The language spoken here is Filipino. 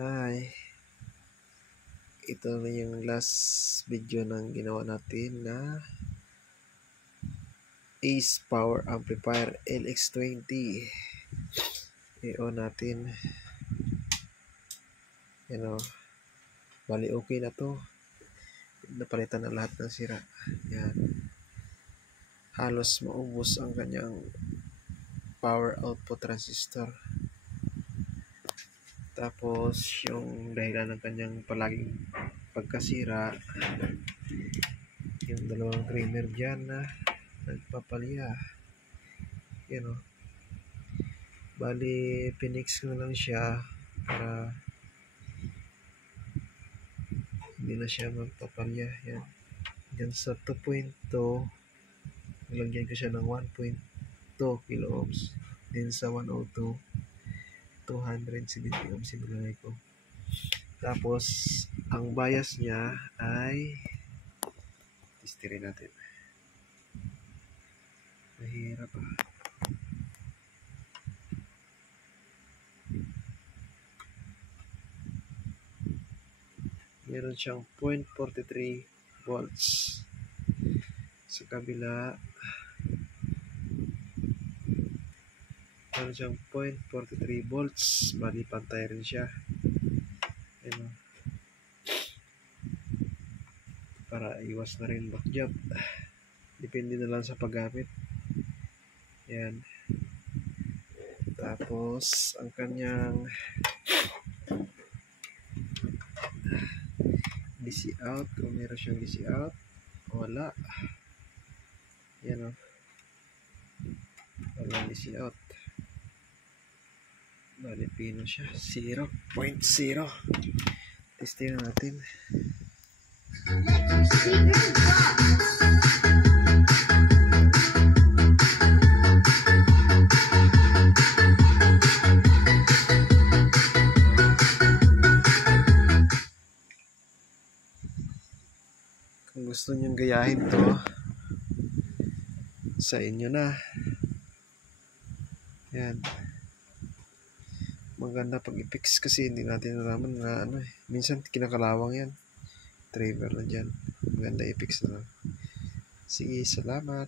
Hi, ito na yung last video ng ginawa natin na Ace Power Amplifier LX20. I-on natin. Bali okay na to. Napalitan na lahat ng sira. Yan. Halos maubos ang kanyang power output transistor. Tapos yung dahilan ng kanyang palaging pagkasira, yung dalawang trimmer dyan na nagpapalya. Bali pinix ko na lang siya para hindi na siya magpapalya. Yan. Diyan sa 2.2 nilagyan ko siya ng 1.2 kilo ohms. Then sa 102 270 ohms nilagay ko. Tapos ang bias niya ay testirin natin. Mahirap meron siyang 0.43 volts. Sa kabila meron siyang 0.43 volts. Bali pantay rin siya. Para iwas na rin back job. Depende na lang sa paggamit. Yan. Tapos ang kanyang DC out, kung meron siyang DC out, wala. Yan wala DC out. Bali pino siya 0.0. Testing natin. Kung gusto nyong gayahin to, sa inyo na. Yan. Maganda pag i-fix kasi hindi natin nalaman na minsan kinakalawang yan. Driver na dyan. Maganda i-fix na lang. Sige, salamat.